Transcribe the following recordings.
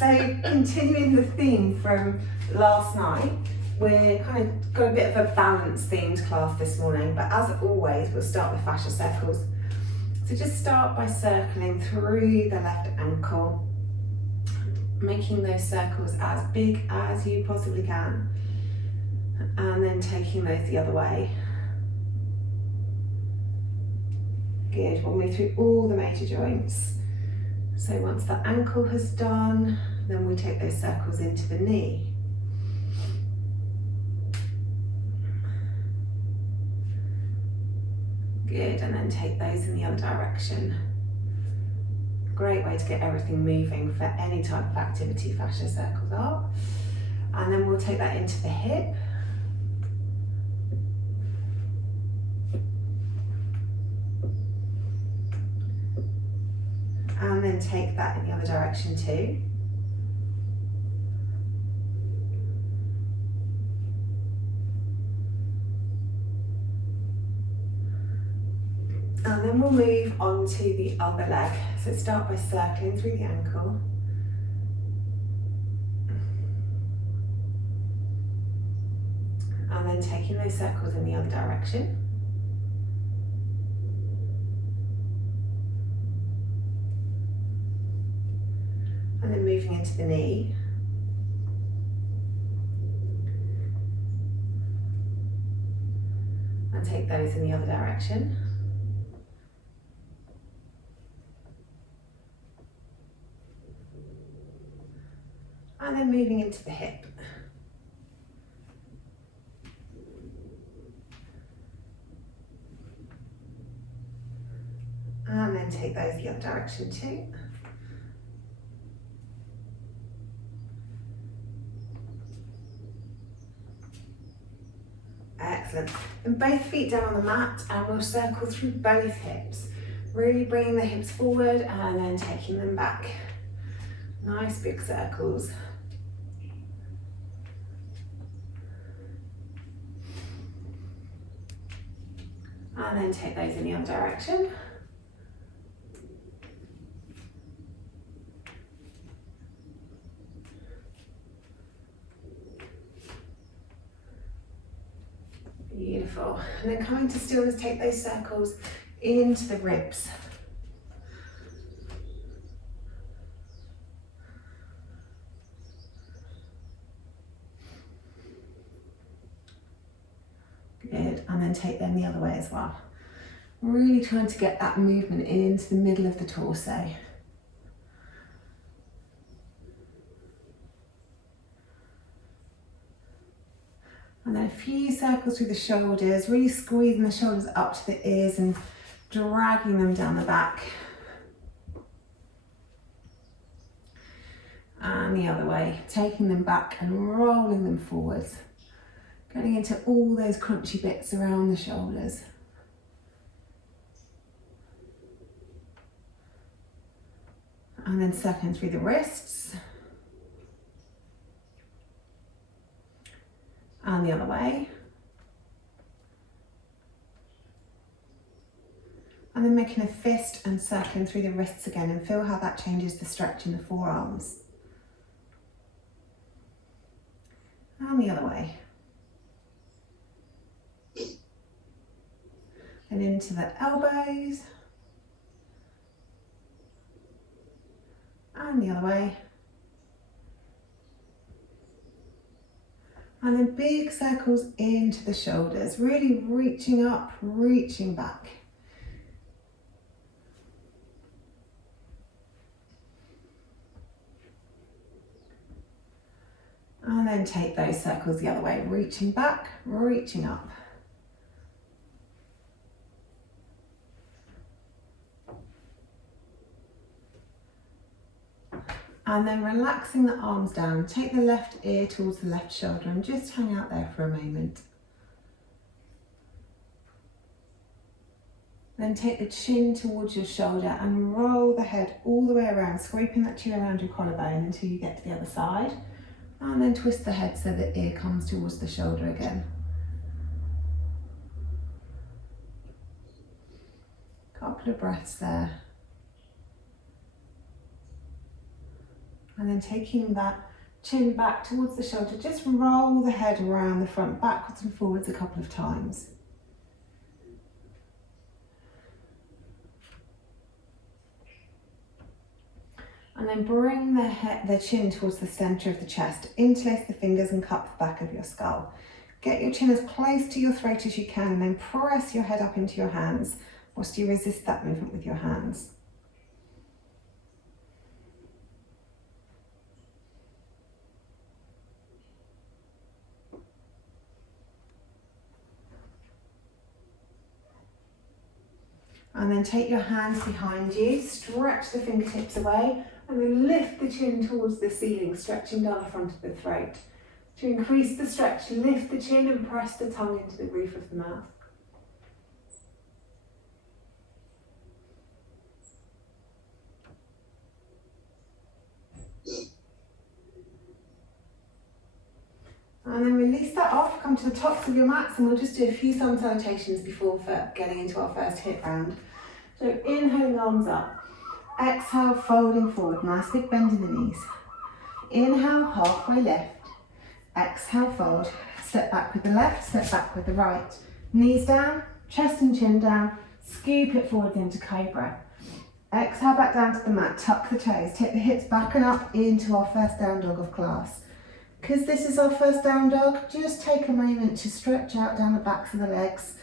So continuing the theme from last night, we're kind of got a bit of a balance themed class this morning, but as always, we'll start with fascia circles. So just start by circling through the left ankle, making those circles as big as you possibly can, and then taking those the other way. Good, we'll move through all the major joints. So once the ankle has done, then we take those circles into the knee. Good, and then take those in the other direction. Great way to get everything moving for any type of activity fascia circles are. And then we'll take that into the hip. And then take that in the other direction too. And then we'll move on to the other leg. So start by circling through the ankle. And then taking those circles in the other direction. And then moving into the knee. And take those in the other direction. And then moving into the hip. And then take those the other direction too. Excellent. And both feet down on the mat, and we'll circle through both hips. Really bringing the hips forward and then taking them back. Nice big circles. And then take those in the other direction. Beautiful. And then coming to stillness, take those circles into the ribs. Good, and then take them the other way as well. Really trying to get that movement into the middle of the torso. And then a few circles through the shoulders, really squeezing the shoulders up to the ears and dragging them down the back. And the other way, taking them back and rolling them forwards. Getting into all those crunchy bits around the shoulders. And then circling through the wrists. And the other way. And then making a fist and circling through the wrists again, and feel how that changes the stretch in the forearms. And the other way. And into the elbows. And the other way. And then big circles into the shoulders, really reaching up, reaching back. And then take those circles the other way, reaching back, reaching up. And then relaxing the arms down, take the left ear towards the left shoulder and just hang out there for a moment. Then take the chin towards your shoulder and roll the head all the way around, scraping that chin around your collarbone until you get to the other side. And then twist the head so the ear comes towards the shoulder again. Couple of breaths there. And then taking that chin back towards the shoulder, just roll the head around the front, backwards and forwards a couple of times. And then bring the chin towards the centre of the chest. Interlace the fingers and cup the back of your skull. Get your chin as close to your throat as you can, and then press your head up into your hands whilst you resist that movement with your hands. And then take your hands behind you, stretch the fingertips away, and then lift the chin towards the ceiling, stretching down the front of the throat. To increase the stretch, lift the chin and press the tongue into the roof of the mouth. And then release that off, come to the tops of your mats, and we'll just do a few sun salutations before getting into our first HIIT round. So inhaling, arms up. Exhale, folding forward, nice big bend in the knees. Inhale, halfway lift. Exhale, fold. Step back with the left, step back with the right. Knees down, chest and chin down, scoop it forwards into cobra. Exhale back down to the mat, tuck the toes, take the hips back and up into our first down dog of class. Because this is our first down dog, just take a moment to stretch out down the backs of the legs,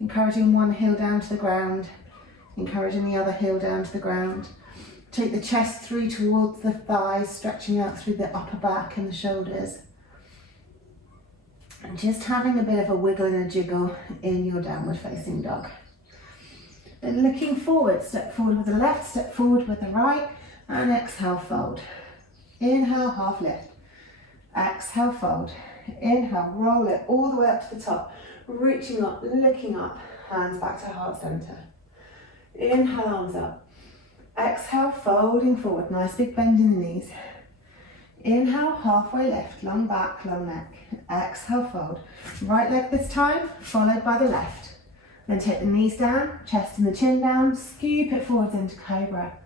encouraging one heel down to the ground, encouraging the other heel down to the ground. Take the chest through towards the thighs, stretching out through the upper back and the shoulders. And just having a bit of a wiggle and a jiggle in your downward facing dog. Then looking forward, step forward with the left, step forward with the right, and exhale, fold. Inhale, half lift. Exhale, fold. Inhale, roll it all the way up to the top, reaching up, looking up, hands back to heart center. Inhale, arms up. Exhale, folding forward, nice big bend in the knees. Inhale, halfway lift, long back, long neck. Exhale, fold. Right leg this time, followed by the left. Then take the knees down, chest and the chin down, scoop it forwards into cobra.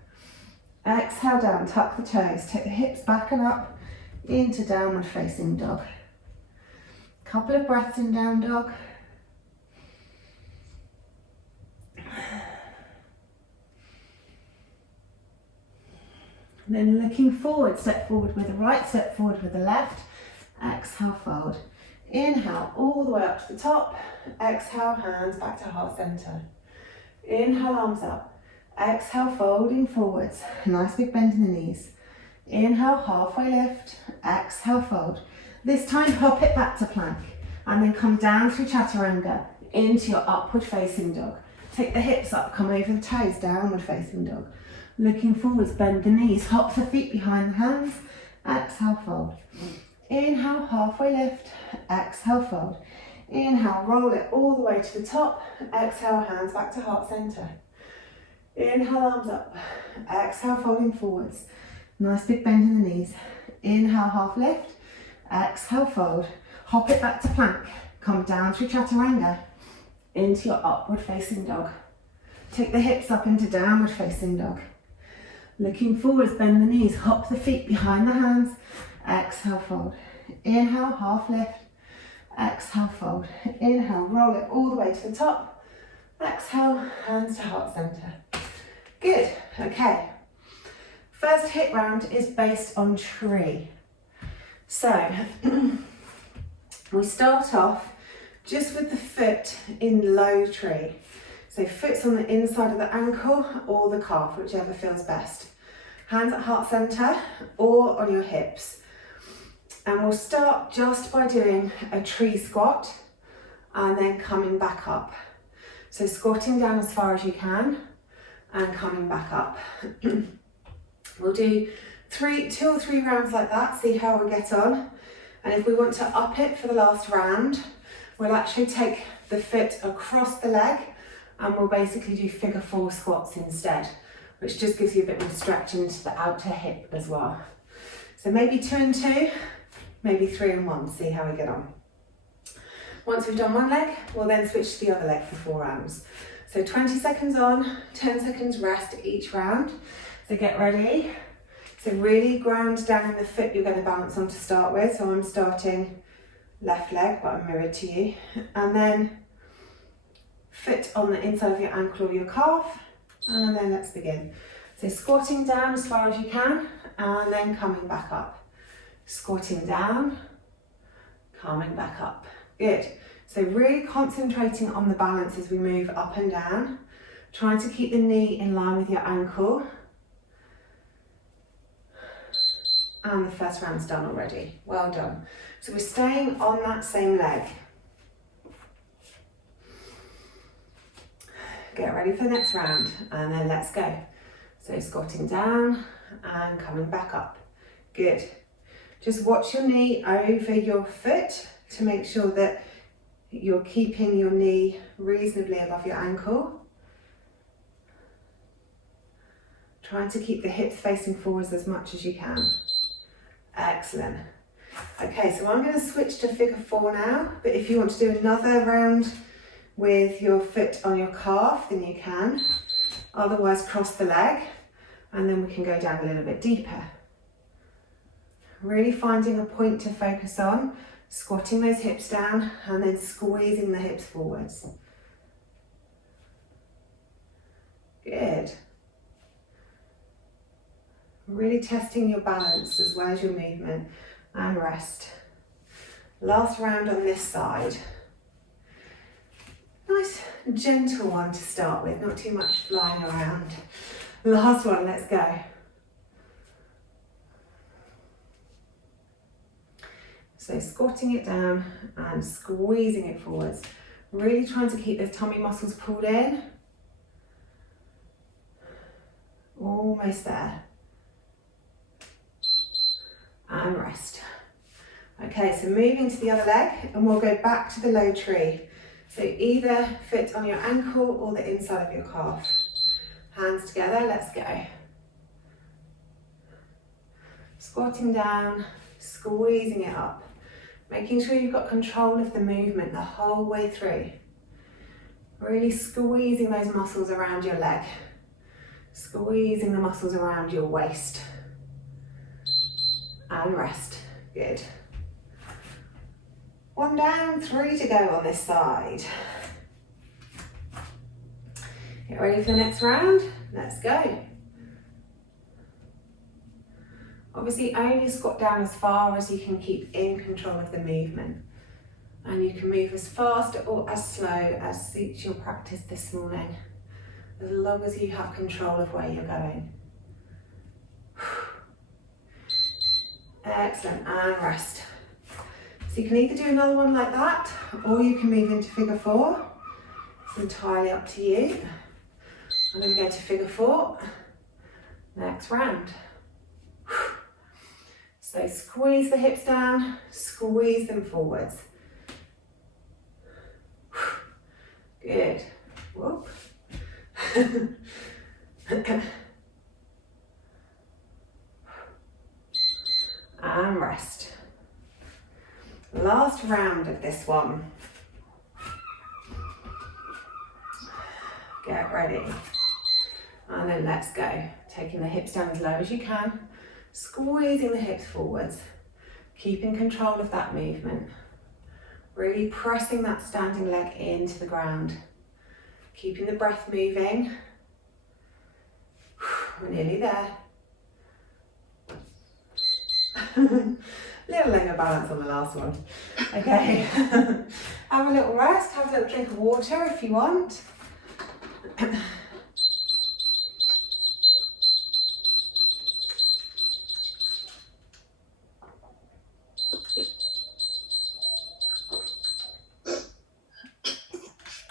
Exhale down, tuck the toes, take the hips back and up into downward facing dog. Couple of breaths in down dog. Then looking forward, step forward with the right, step forward with the left. Exhale, fold. Inhale, all the way up to the top. Exhale, hands back to heart center. Inhale, arms up. Exhale, folding forwards. Nice big bend in the knees. Inhale, halfway lift. Exhale, fold. This time, hop it back to plank. And then come down through chaturanga into your upward facing dog. Take the hips up, come over the toes, downward facing dog. Looking forwards, bend the knees, hop the feet behind the hands. Exhale, fold. Inhale, halfway lift. Exhale, fold. Inhale, roll it all the way to the top. Exhale, hands back to heart center. Inhale, arms up. Exhale, folding forwards. Nice big bend in the knees. Inhale, half lift. Exhale, fold. Hop it back to plank. Come down through chaturanga into your upward facing dog. Take the hips up into downward facing dog. Looking forwards, bend the knees, hop the feet behind the hands. Exhale, fold. Inhale, half lift. Exhale, fold. Inhale, roll it all the way to the top. Exhale, hands to heart center. Good, okay. First HIIT round is based on tree. So, we start off just with the foot in low tree. So foot's on the inside of the ankle or the calf, whichever feels best. Hands at heart center or on your hips. And we'll start just by doing a tree squat and then coming back up. So squatting down as far as you can and coming back up. We'll do 2 or 3 rounds like that, see how we get on. And if we want to up it for the last round, we'll actually take the foot across the leg and we'll basically do figure 4 squats instead, which just gives you a bit more stretch into the outer hip as well. So maybe 2 and 2, maybe 3 and 1, see how we get on. Once we've done one leg, we'll then switch to the other leg for 4 rounds. So 20 seconds on, 10 seconds rest each round. So get ready. So really ground down in the foot you're going to balance on to start with. So I'm starting left leg, but I'm mirrored to you. And then foot on the inside of your ankle or your calf. And then let's begin. So squatting down as far as you can, and then coming back up. Squatting down, coming back up. Good. So really concentrating on the balance as we move up and down. Trying to keep the knee in line with your ankle. And the first round's done already. Well done. So we're staying on that same leg. Get ready for the next round, and then let's go. So squatting down and coming back up. Good. Just watch your knee over your foot to make sure that you're keeping your knee reasonably above your ankle. Trying to keep the hips facing forwards as much as you can. Excellent. Okay, so I'm going to switch to figure 4 now, but if you want to do another round with your foot on your calf, then you can. Otherwise, cross the leg, and then we can go down a little bit deeper. Really finding a point to focus on, squatting those hips down, and then squeezing the hips forwards. Good. Really testing your balance as well as your movement, and rest. Last round on this side. Nice gentle one to start with, not too much flying around. Last one, let's go. So squatting it down and squeezing it forwards. Really trying to keep those tummy muscles pulled in. Almost there. And rest. Okay, so moving to the other leg, and we'll go back to the low tree. So either foot on your ankle or the inside of your calf. Hands together, let's go. Squatting down, squeezing it up. Making sure you've got control of the movement the whole way through. Really squeezing those muscles around your leg. Squeezing the muscles around your waist. And rest. Good. 1 down, 3 to go on this side. Get ready for the next round. Let's go. Obviously, only squat down as far as you can keep in control of the movement. And you can move as fast or as slow as suits your practice this morning, as long as you have control of where you're going. Excellent, and rest. So you can either do another one like that, or you can move into figure 4. It's entirely up to you. I'm going to go to figure 4. Next round. So squeeze the hips down, squeeze them forwards. Good. Whoop. And rest. Last round of this one. Get ready. And then let's go. Taking the hips down as low as you can. Squeezing the hips forwards. Keeping control of that movement. Really pressing that standing leg into the ground. Keeping the breath moving. We're nearly there. Little leg of balance on the last one. Okay. Have a little rest, have a little drink of water if you want.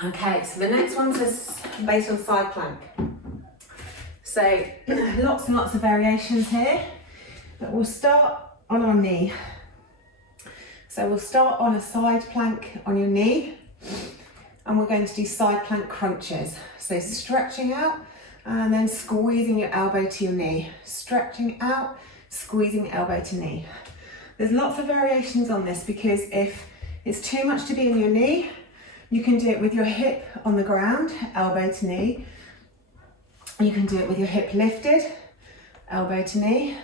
Okay, so the next one's based on side plank. So lots and lots of variations here, but we'll start on our knee. So we'll start on a side plank on your knee, and we're going to do side plank crunches. So stretching out and then squeezing your elbow to your knee. Stretching out, squeezing elbow to knee. There's lots of variations on this because if it's too much to be in your knee, you can do it with your hip on the ground, elbow to knee. You can do it with your hip lifted, elbow to knee.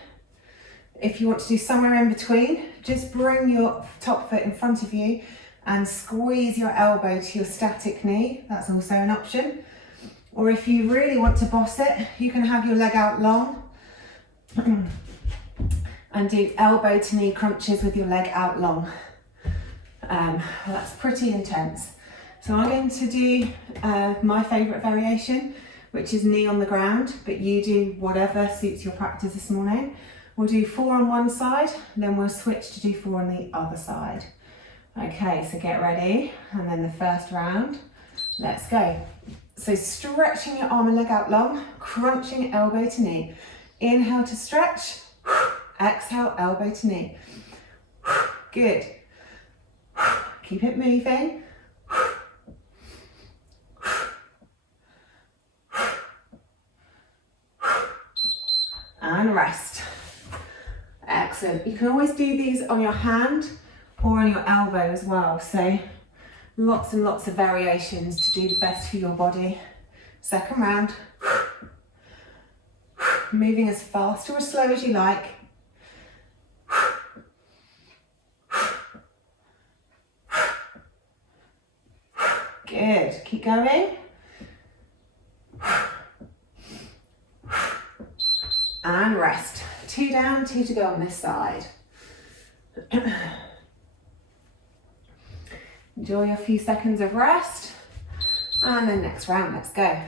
If you want to do somewhere in between, just bring your top foot in front of you and squeeze your elbow to your static knee. That's also an option. Or if you really want to boss it, you can have your leg out long and do elbow to knee crunches with your leg out long. That's pretty intense. So I'm going to do my favourite variation, which is knee on the ground, but you do whatever suits your practice this morning. We'll do 4 on one side, then we'll switch to do 4 on the other side. Okay, so get ready, and then the first round, let's go. So stretching your arm and leg out long, crunching elbow to knee. Inhale to stretch, exhale, elbow to knee. Good. Keep it moving. And rest. Excellent. You can always do these on your hand or on your elbow as well. So lots and lots of variations to do the best for your body. Second round. Moving as fast or as slow as you like. Good. Keep going. And rest. 2 down, 2 to go on this side. Enjoy a few seconds of rest. And then next round, let's go.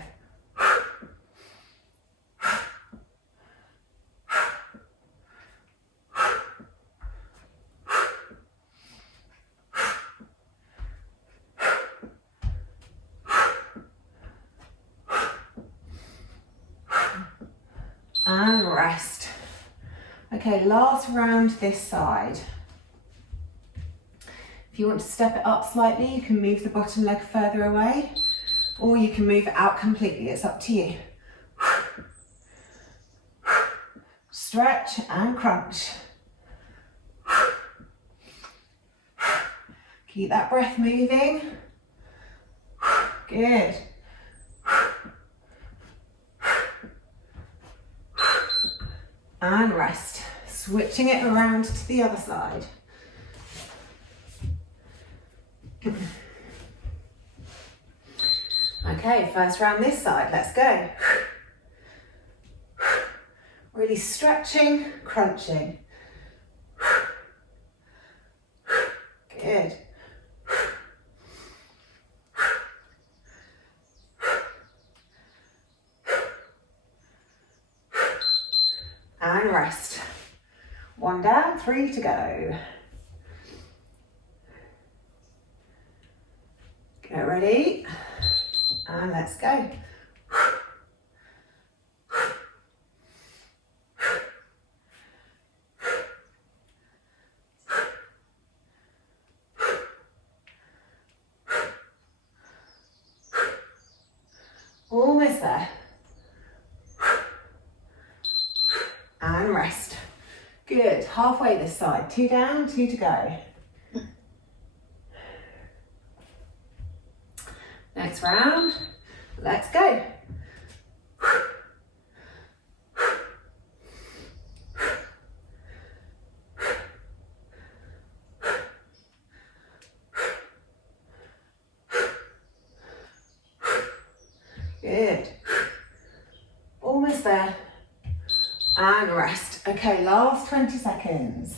And rest. Okay, last round this side. If you want to step it up slightly, you can move the bottom leg further away, or you can move it out completely. It's up to you. Stretch and crunch. Keep that breath moving. Good. And rest. Switching it around to the other side. Okay, first round this side, let's go. Really stretching, crunching. Good. And rest. 1 down, 3 to go. Get ready, and let's go. Almost there. And rest. Good, halfway this side. 2 down, 2 to go. Next round, let's go. Good. Almost there. And rest. Okay, last 20 seconds.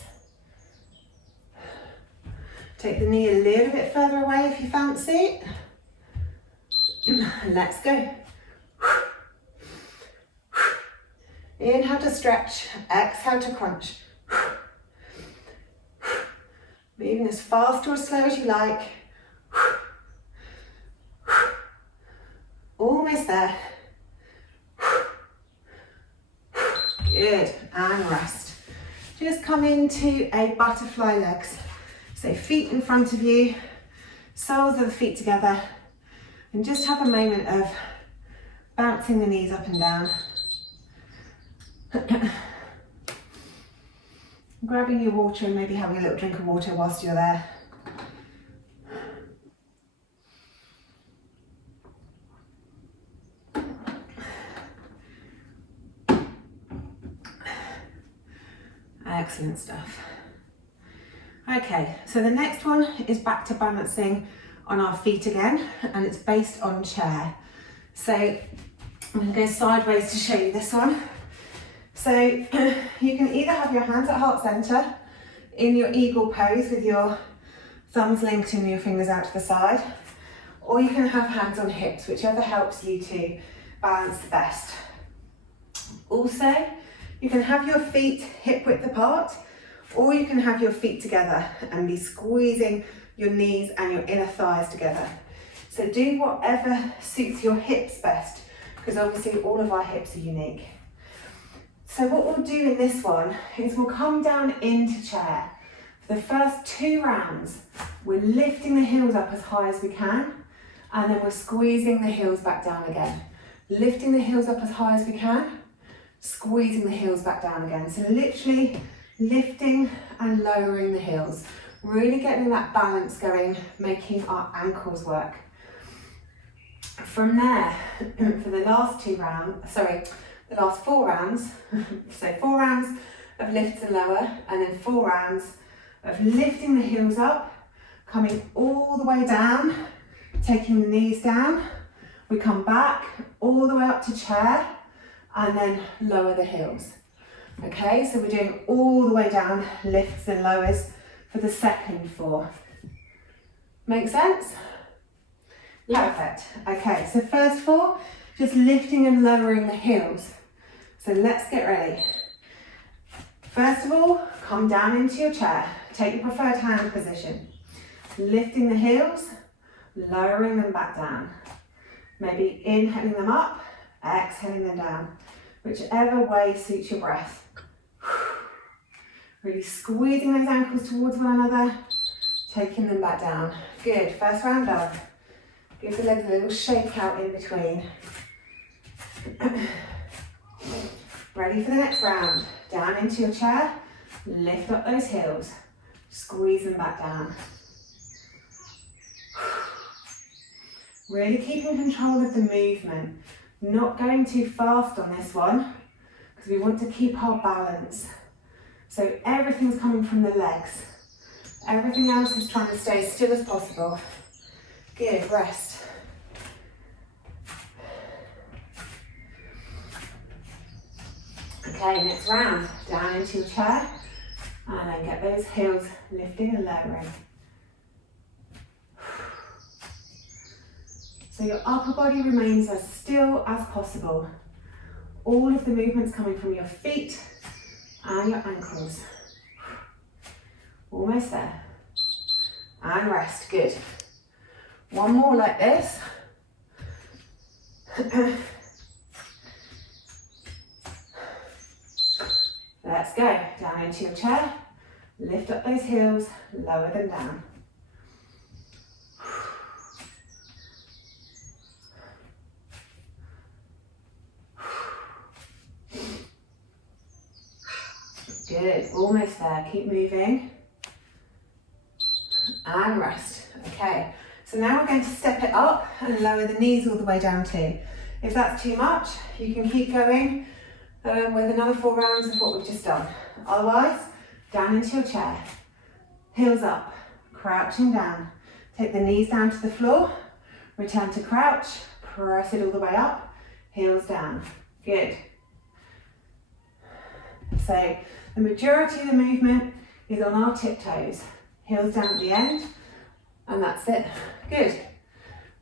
Take the knee a little bit further away if you fancy. Let's go. Inhale to stretch, exhale to crunch. Moving as fast or as slow as you like. Almost there. Good, and rest. Just come into a butterfly legs. So feet in front of you, soles of the feet together. And just have a moment of bouncing the knees up and down. Grabbing your water and maybe having a little drink of water whilst you're there. Excellent stuff. Okay, so the next one is back to balancing on our feet again, and it's based on chair. So I'm going to go sideways to show you this one. So you can either have your hands at heart center in your eagle pose with your thumbs linked and your fingers out to the side, or you can have hands on hips, whichever helps you to balance the best. Also, you can have your feet hip width apart, or you can have your feet together and be squeezing your knees and your inner thighs together. So do whatever suits your hips best, because obviously all of our hips are unique. So what we'll do in this one is we'll come down into chair. For the first 2 rounds, we're lifting the heels up as high as we can, and then we're squeezing the heels back down again. Lifting the heels up as high as we can, squeezing the heels back down again. So literally lifting and lowering the heels, really getting that balance going, making our ankles work. From there, for the last 4 rounds, so 4 rounds of lifts and lower, and then 4 rounds of lifting the heels up, coming all the way down, taking the knees down. We come back all the way up to chair, and then lower the heels. Okay, so we're doing all the way down, lifts and lowers for the second 4. Make sense? Yeah. Perfect. Okay, so first 4, just lifting and lowering the heels. So let's get ready. First of all, come down into your chair. Take your preferred hand position. Lifting the heels, lowering them back down. Maybe inhaling them up, exhaling them down. Whichever way suits your breath. Really squeezing those ankles towards one another, taking them back down. Good, first round done. Give the legs a little shake out in between. Ready for the next round. Down into your chair, lift up those heels, squeeze them back down. Really keeping control of the movement. Not going too fast on this one, because we want to keep our balance. So everything's coming from the legs. Everything else is trying to stay as still as possible. Good, rest. Okay, next round. Down into your chair, and then get those heels lifting and lowering. So your upper body remains as still as possible. All of the movements coming from your feet and your ankles. Almost there. And rest, good. One more like this. Let's go. Down into your chair. Lift up those heels, lower them down. Good, almost there, keep moving. And rest. Okay, so now we're going to step it up and lower the knees all the way down too. If that's too much, you can keep going with another 4 rounds of what we've just done. Otherwise, down into your chair. Heels up, crouching down. Take the knees down to the floor, return to crouch, press it all the way up, heels down. Good. So the majority of the movement is on our tiptoes. Heels down at the end, and that's it. Good.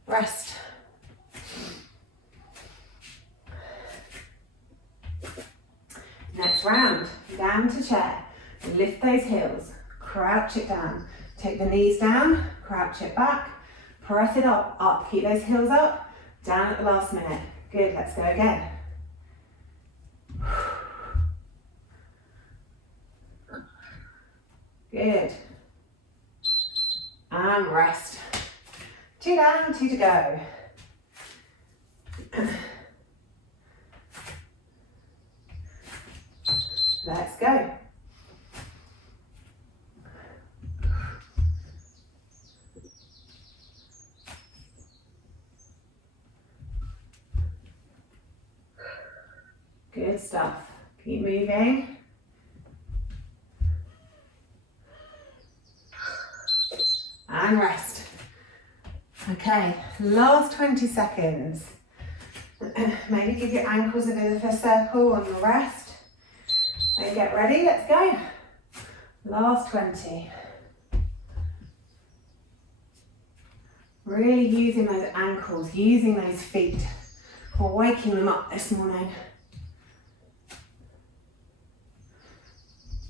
Rest. Next round, down to chair. Lift those heels, crouch it down. Take the knees down, crouch it back, press it up, up. Keep those heels up, down at the last minute. Good, let's go again. Good. And rest. 2 down, 2 to go. Let's go. Good stuff. Keep moving. and rest. Okay, last 20 seconds. Maybe give your ankles a bit of a circle on your rest. And get ready, let's go. Last 20. Really using those ankles, using those feet. We're waking them up this morning.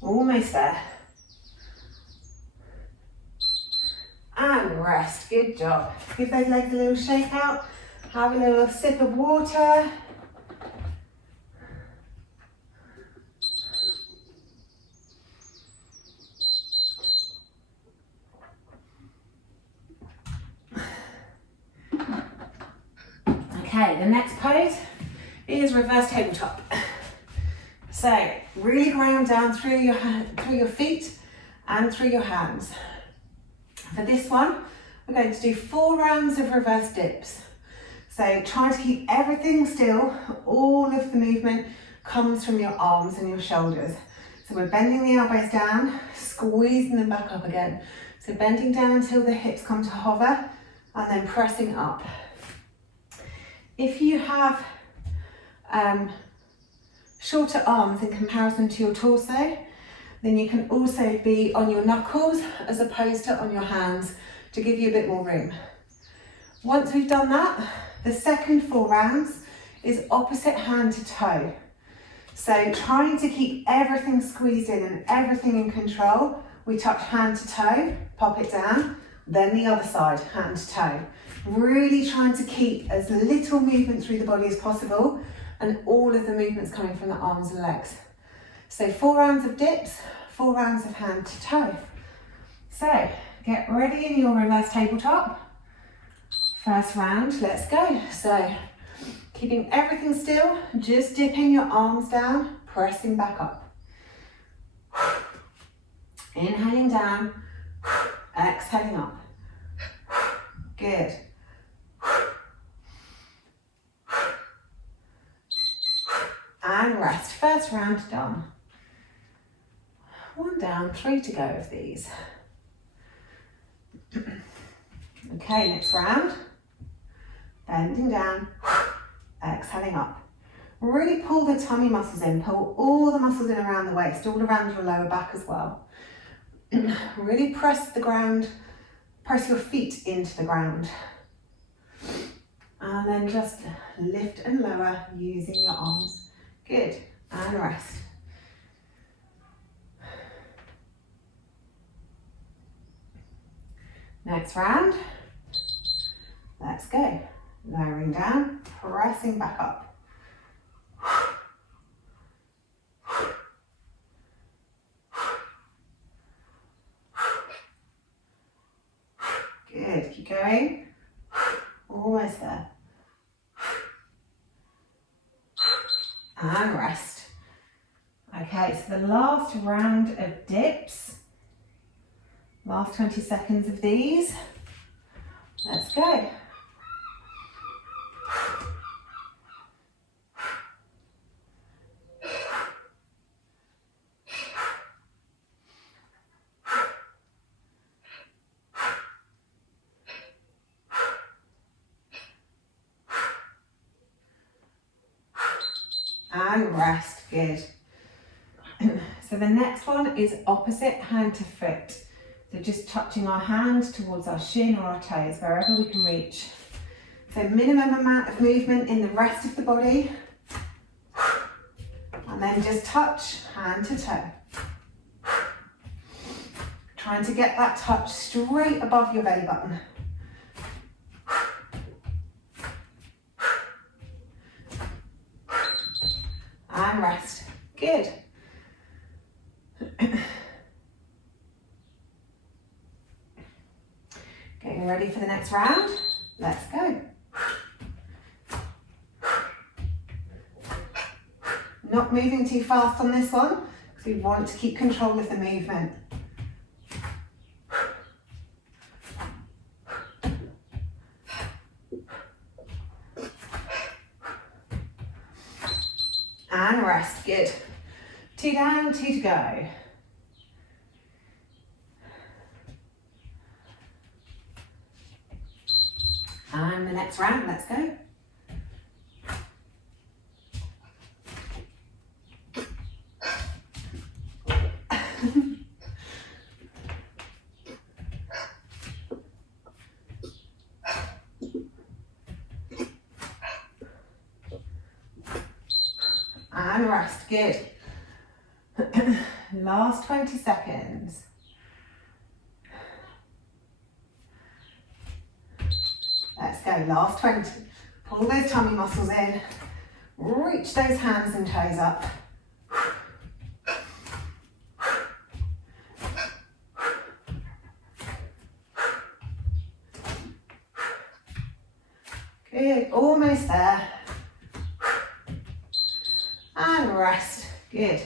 Almost there. And rest, good job. Give those legs a little shake out. Have a little sip of water. Okay, the next pose is reverse tabletop. So really ground down through your feet and through your hands. For this one, we're going to do 4 rounds of reverse dips. So try to keep everything still. All of the movement comes from your arms and your shoulders. So we're bending the elbows down, squeezing them back up again. So bending down until the hips come to hover and then pressing up. If you have shorter arms in comparison to your torso, then you can also be on your knuckles as opposed to on your hands to give you a bit more room. Once we've done that, the second 4 rounds is opposite hand to toe. So trying to keep everything squeezed in and everything in control, we touch hand to toe, pop it down, then the other side, hand to toe. Really trying to keep as little movement through the body as possible and all of the movements coming from the arms and legs. So 4 rounds of dips, 4 rounds of hand to toe. So get ready in your reverse tabletop. First round, let's go. So keeping everything still, just dipping your arms down, pressing back up. Inhaling down, exhaling up. Good. And rest. First round done. 1 down, 3 to go of these. Okay, next round. Bending down, exhaling up. Really pull the tummy muscles in, pull all the muscles in around the waist, all around your lower back as well. Really press the ground, press your feet into the ground. And then just lift and lower using your arms. Good, and rest. Next round, let's go. Lowering down, pressing back up. Good, keep going. Almost there. And rest. Okay, so the last round of dips. Last 20 seconds of these. Let's go. And rest, good. So the next one is opposite hand to foot. So just touching our hands towards our shin or our toes, wherever we can reach. So minimum amount of movement in the rest of the body. And then just touch hand to toe. Trying to get that touch straight above your belly button. And rest. Good. Getting ready for the next round. Let's go. Not moving too fast on this one because we want to keep control of the movement. And rest, good. 2 down, 2 to go. And the next round, let's go. And rest, good. Last 20 seconds. Let's go, last 20. Pull those tummy muscles in. Reach those hands and toes up. Good, almost there. And rest, good.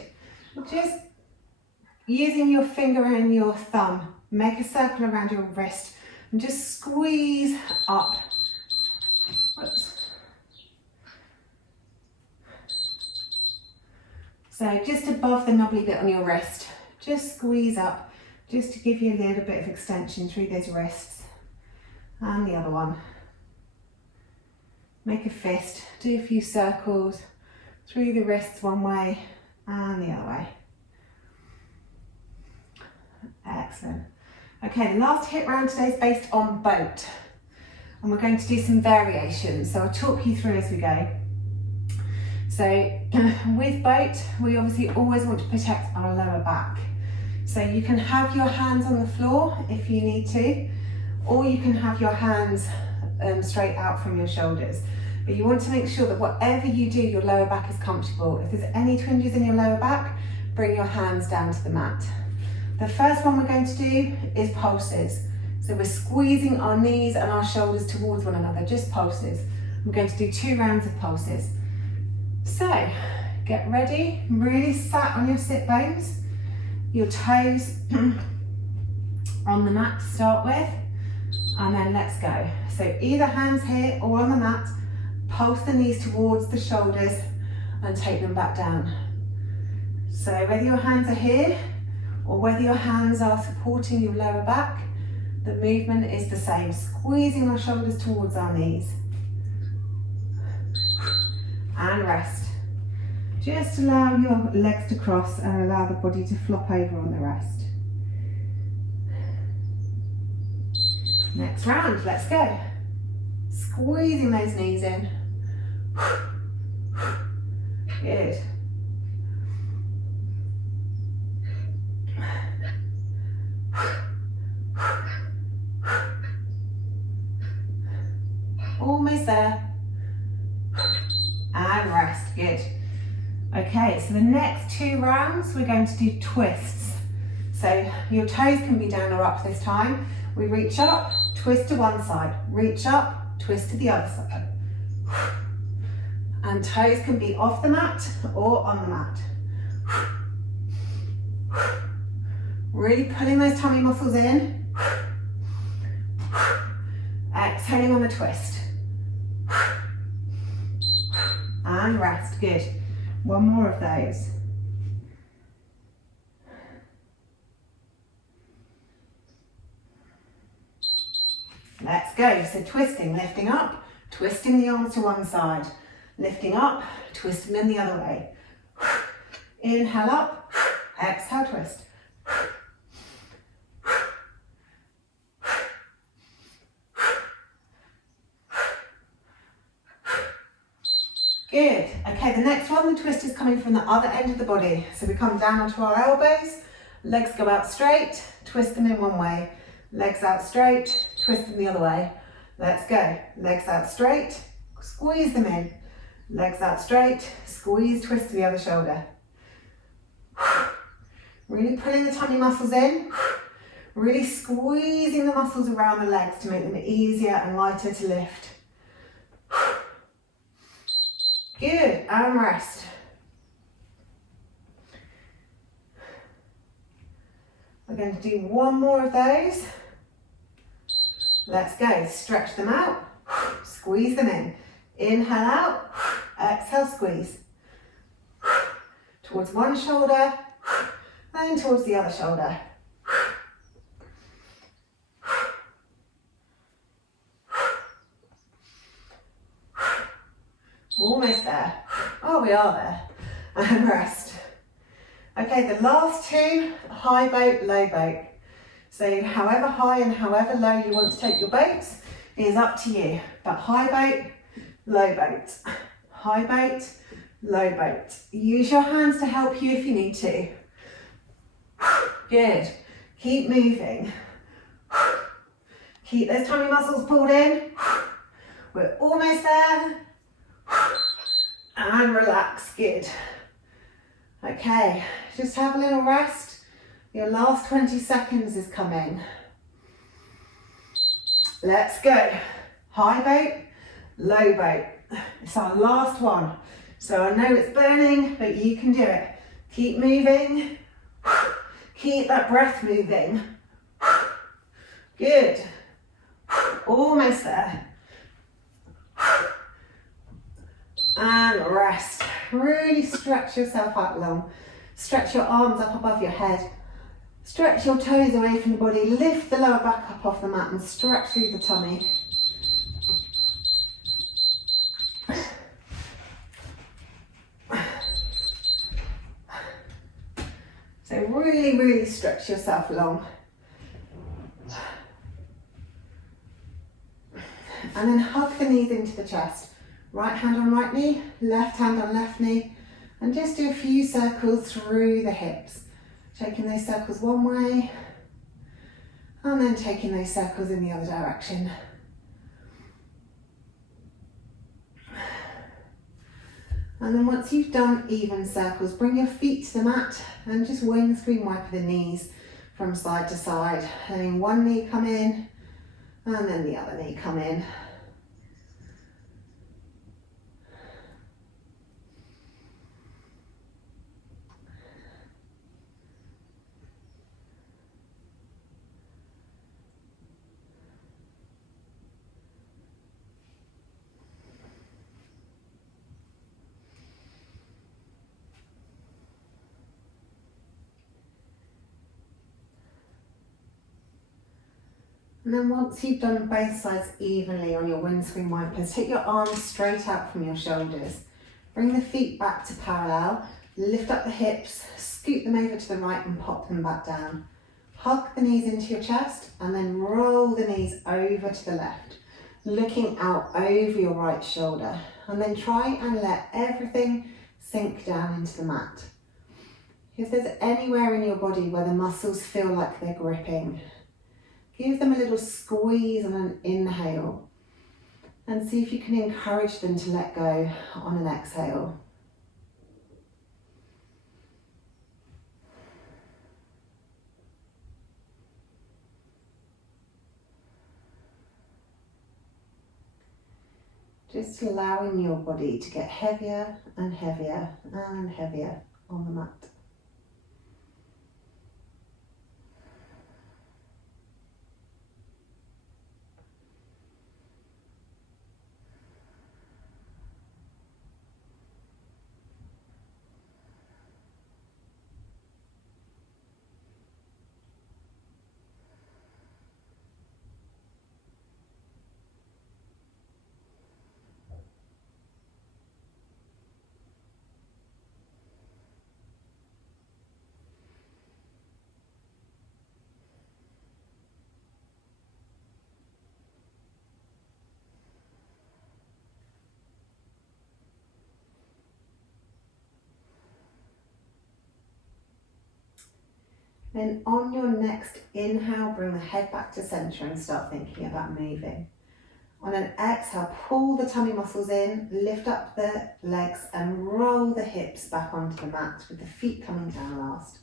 Just using your finger and your thumb, make a circle around your wrist and just squeeze up. Whoops. So just above the knobbly bit on your wrist, just squeeze up, just to give you a little bit of extension through those wrists. And the other one. Make a fist, do a few circles through the wrists one way and the other way. Excellent. Okay, the last HIIT round today is based on boat. And we're going to do some variations. So I'll talk you through as we go. So with boat, we obviously always want to protect our lower back. So you can have your hands on the floor if you need to, or you can have your hands straight out from your shoulders. But you want to make sure that whatever you do, your lower back is comfortable. If there's any twinges in your lower back, bring your hands down to the mat. The first one we're going to do is pulses. So we're squeezing our knees and our shoulders towards one another, just pulses. We're going to do 2 rounds of pulses. So get ready, really sat on your sit bones, your toes on the mat to start with, and then let's go. So either hands here or on the mat, pulse the knees towards the shoulders and take them back down. So whether your hands are here or whether your hands are supporting your lower back, the movement is the same, squeezing our shoulders towards our knees. And rest. Just allow your legs to cross and allow the body to flop over on the rest. Next round, let's go. Squeezing those knees in. Good. Almost there. And rest, good. Okay, so the next 2 rounds we're going to do twists. So your toes can be down or up this time. We reach up, twist to one side, reach up, twist to the other side. And toes can be off the mat or on the mat. Really pulling those tummy muscles in. Exhaling on the twist. And rest, good. One more of those. Let's go. So twisting, lifting up, twisting the arms to one side. Lifting up, twisting them the other way. Inhale up, exhale, twist. Good. Okay, the next one, the twist is coming from the other end of the body. So we come down onto our elbows, legs go out straight, twist them in one way. Legs out straight, twist them the other way. Let's go. Legs out straight, squeeze them in. Legs out straight, squeeze, twist to the other shoulder. Really pulling the tummy muscles in. Really squeezing the muscles around the legs to make them easier and lighter to lift. Good, and rest. We're going to do one more of those. Let's go, stretch them out, squeeze them in. Inhale out, exhale, squeeze. Towards one shoulder, then towards the other shoulder. Almost there. Oh, we are there. And rest. Okay, the last two, high boat, low boat. So however high and however low you want to take your boats is up to you. But high boat, low boat. High boat, low boat. Use your hands to help you if you need to. Good. Keep moving. Keep those tummy muscles pulled in. We're almost there. And relax. Good. Okay, just have a little rest. Your last 20 seconds is coming. Let's go. High boat, low boat. It's our last one. So I know it's burning, but you can do it. Keep moving. Keep that breath moving. Good. Almost there. And rest. Really stretch yourself out long. Stretch your arms up above your head. Stretch your toes away from the body. Lift the lower back up off the mat and stretch through the tummy. So really, really stretch yourself long. And then hug the knees into the chest. Right hand on right knee, left hand on left knee. And just do a few circles through the hips. Taking those circles one way. And then taking those circles in the other direction. And then once you've done even circles, bring your feet to the mat and just windscreen wipe the knees from side to side. Letting one knee come in and then the other knee come in. And then once you've done both sides evenly on your windscreen wipers, take your arms straight out from your shoulders. Bring the feet back to parallel, lift up the hips, scoot them over to the right and pop them back down. Hug the knees into your chest and then roll the knees over to the left, looking out over your right shoulder. And then try and let everything sink down into the mat. If there's anywhere in your body where the muscles feel like they're gripping, give them a little squeeze on an inhale and see if you can encourage them to let go on an exhale. Just allowing your body to get heavier and heavier and heavier on the mat. Then on your next inhale, bring the head back to center and start thinking about moving. On an exhale, pull the tummy muscles in, lift up the legs and roll the hips back onto the mat with the feet coming down last.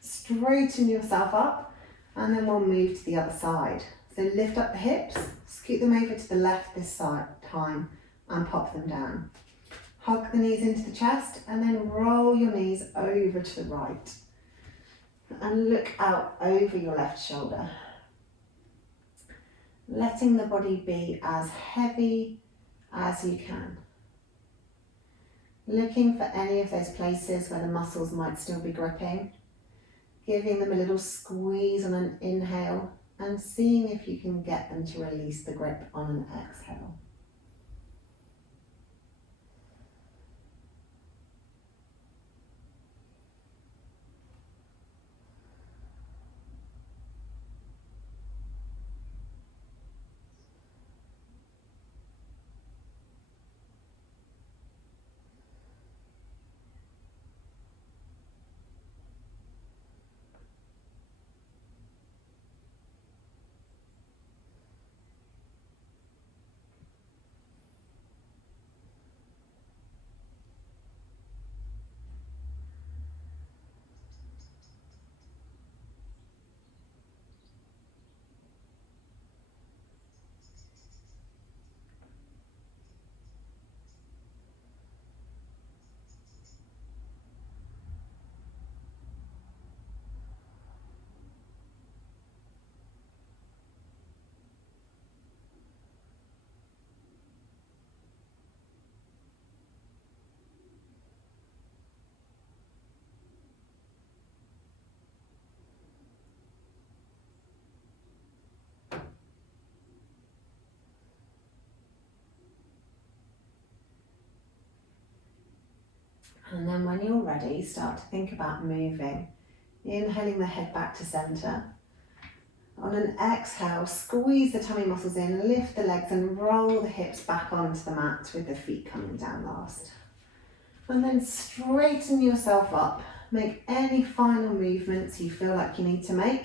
Straighten yourself up and then we'll move to the other side. So lift up the hips, scoot them over to the left this time and pop them down. Hug the knees into the chest and then roll your knees over to the right. And look out over your left shoulder. Letting the body be as heavy as you can. Looking for any of those places where the muscles might still be gripping. Giving them a little squeeze on an inhale and seeing if you can get them to release the grip on an exhale. And then when you're ready, start to think about moving. Inhaling the head back to centre. On an exhale, squeeze the tummy muscles in, lift the legs and roll the hips back onto the mat with the feet coming down last. And then straighten yourself up. Make any final movements you feel like you need to make.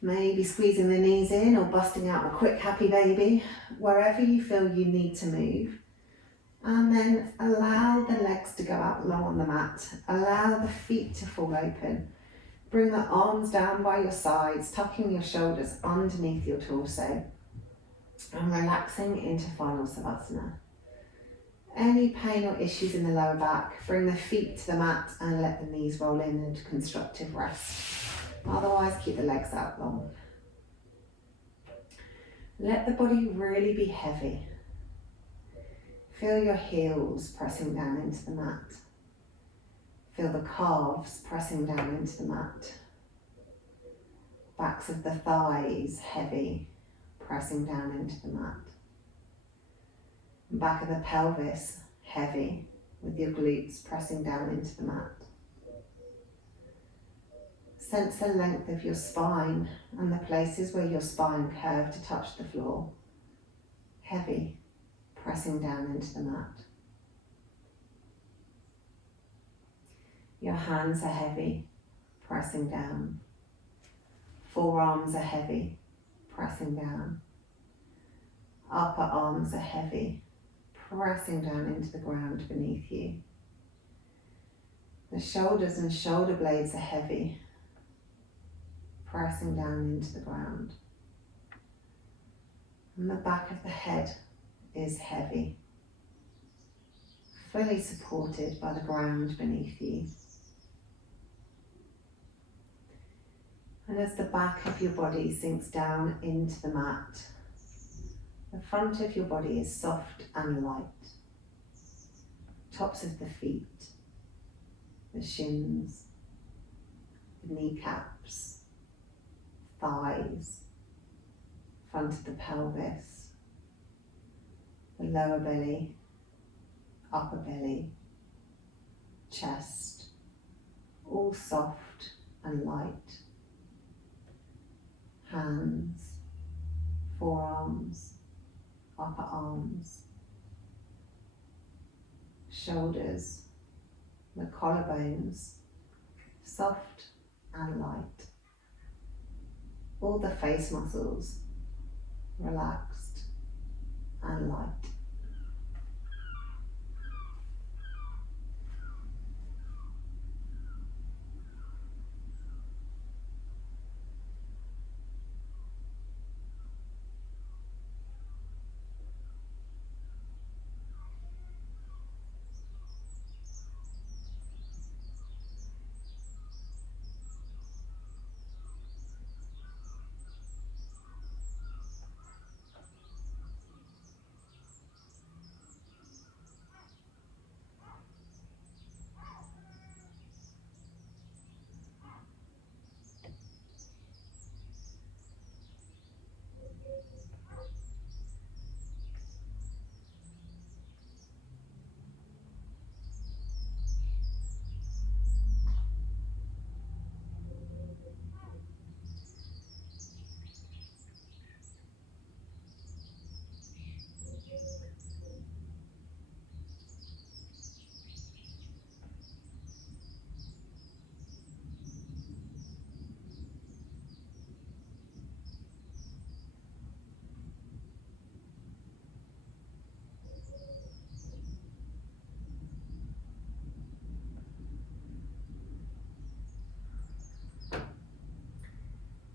Maybe squeezing the knees in or busting out a quick happy baby, wherever you feel you need to move. And then allow the legs to go out long on the mat. Allow the feet to fall open. Bring the arms down by your sides, tucking your shoulders underneath your torso. And relaxing into Final Savasana. Any pain or issues in the lower back, bring the feet to the mat and let the knees roll in into constructive rest. Otherwise, keep the legs out long. Let the body really be heavy. Feel your heels pressing down into the mat. Feel the calves pressing down into the mat. Backs of the thighs heavy, pressing down into the mat. Back of the pelvis heavy, with your glutes pressing down into the mat. Sense the length of your spine and the places where your spine curves to touch the floor. Heavy, pressing down into the mat. Your hands are heavy, pressing down. Forearms are heavy, pressing down. Upper arms are heavy, pressing down into the ground beneath you. The shoulders and shoulder blades are heavy, pressing down into the ground. And the back of the head is heavy, fully supported by the ground beneath you. And as the back of your body sinks down into the mat, the front of your body is soft and light. Tops of the feet, the shins, the kneecaps, thighs, front of the pelvis, the lower belly, upper belly, chest, all soft and light. Hands, forearms, upper arms, shoulders, the collarbones, soft and light. All the face muscles, relaxed and light.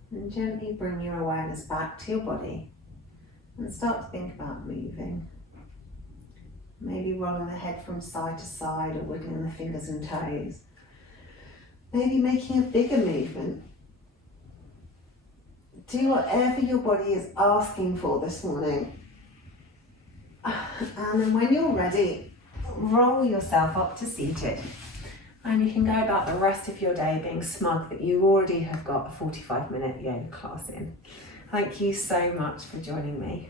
And gently bring your awareness back to your body and start to think about moving. Maybe rolling the head from side to side or wiggling the fingers and toes. Maybe making a bigger movement. Do whatever your body is asking for this morning. And then when you're ready, roll yourself up to seated. And you can go about the rest of your day being smug that you already have got a 45-minute yoga class in. Thank you so much for joining me.